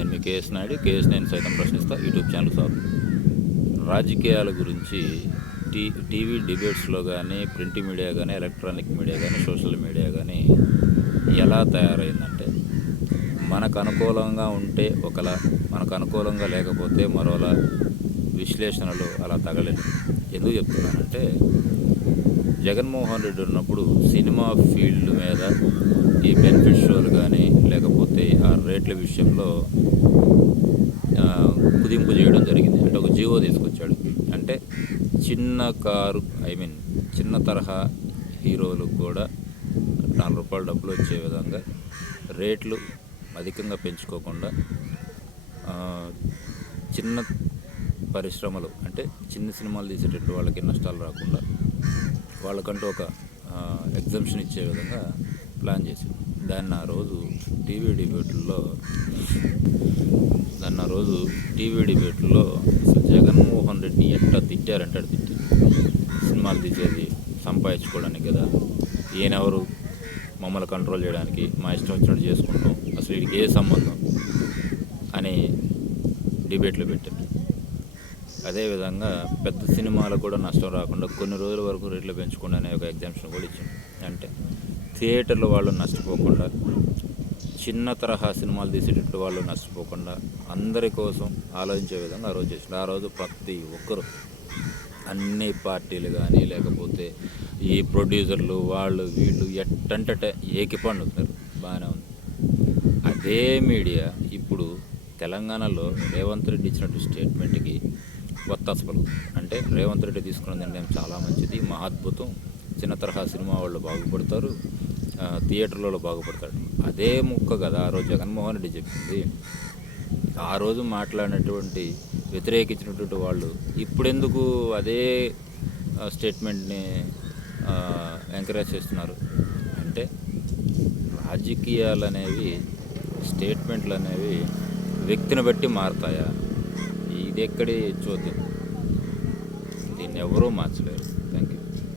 నేను మీ KS Naidu KS నేను సైతం ప్రశ్నిస్తా. YouTube channel sir. రాజకీయాల గురించి టీ టీవీ డిబేట్స్లో కానీ ప్రింట్ మీడియా కానీ ఎలక్ట్రానిక్ మీడియా కానీ సోషల్ మీడియా కానీ ఎలా తయారైందంటే మనకు అనుకూలంగా ఉంటే ఒకలా మనకు అనుకూలంగా లేకపోతే మరోలా విశ్లేషణలు అలా తగలేదు ఎందుకు చెప్తున్నానంటే జగన్మోహన్ రెడ్డి ఉన్నప్పుడు సినిమా ఫీల్డ్ మీద ఈ బెనిఫిట్ షోలు కానీ రేట్ల విషయంలో కుదింపు చేయడం జరిగింది. అంటే ఒక జీవో తీసుకొచ్చాడు. అంటే చిన్న కారు ఐ మీన్ చిన్న తరహా హీరోలకు కూడా నాలుగు రూపాయల డబ్బులు వచ్చే విధంగా రేట్లు అధికంగా పెంచుకోకుండా చిన్న పరిశ్రమలు అంటే చిన్న సినిమాలు తీసేటట్టు వాళ్ళకి నష్టాలు రాకుండా వాళ్ళకంటూ ఒక ఎగ్జంప్షన్ ఇచ్చే విధంగా ప్లాన్ చేసింది. దాన్ని ఆ రోజు టీవీ డిబేట్లో దాన్ని ఆ రోజు టీవీ డిబేట్లో అసలు జగన్మోహన్ రెడ్డిని ఎట్లా తిట్టారంటే అట్లా తిట్టారు. సినిమాలు తీసేది సంపాదించుకోవడానికి కదా. ఈయనెవరు మమ్మల్ని కంట్రోల్ చేయడానికి మా ఇష్టం వచ్చినట్టు చేసుకుంటాం. అసలు వీడికి ఏ సంబంధం? అని డిబేట్లు పెట్టారు. అదేవిధంగా పెద్ద సినిమాలకు కూడా నష్టం రాకుండా కొన్ని రోజుల వరకు రేట్లు పెంచుకుండా అనే ఒక ఎగ్జామ్షన్ కూడా ఇచ్చింది అంటే థియేటర్లు వాళ్ళు నష్టపోకుండా చిన్న తరహా సినిమాలు తీసేటట్టు వాళ్ళు నష్టపోకుండా అందరి కోసం ఆలోచించే విధంగా ఆ రోజు చేసిన ఆ రోజు ప్రతి ఒక్కరు అన్ని పార్టీలు కానీ లేకపోతే ఈ ప్రొడ్యూసర్లు వాళ్ళు వీళ్ళు ఎట్టంటే ఏకిపండుతున్నారు. బాగానే ఉంది. అదే మీడియా ఇప్పుడు తెలంగాణలో రేవంత్ రెడ్డి ఇచ్చినట్టు స్టేట్మెంట్కి వత్తాసు పలుకుతుంది. అంటే రేవంత్ రెడ్డి తీసుకున్న నిర్ణయం చాలా మంచిది మహాద్భుతం. చిన్న తరహా సినిమా వాళ్ళు బాగుపడతారు థియేటర్లలో బాగుపడతాడు అదే ముక్క కదా ఆ రోజు జగన్మోహన్ రెడ్డి చెప్పింది. ఆ రోజు మాట్లాడినటువంటి వ్యతిరేకించినటువంటి వాళ్ళు ఇప్పుడెందుకు అదే స్టేట్మెంట్ని ఎంకరేజ్ చేస్తున్నారు? అంటే రాజకీయాలు అనేవి స్టేట్మెంట్లు అనేవి వ్యక్తిని బట్టి మారుతాయా? ఇది ఎక్కడి చూద్దాం దీన్ని ఎవరూ మార్చలేరు. Thank you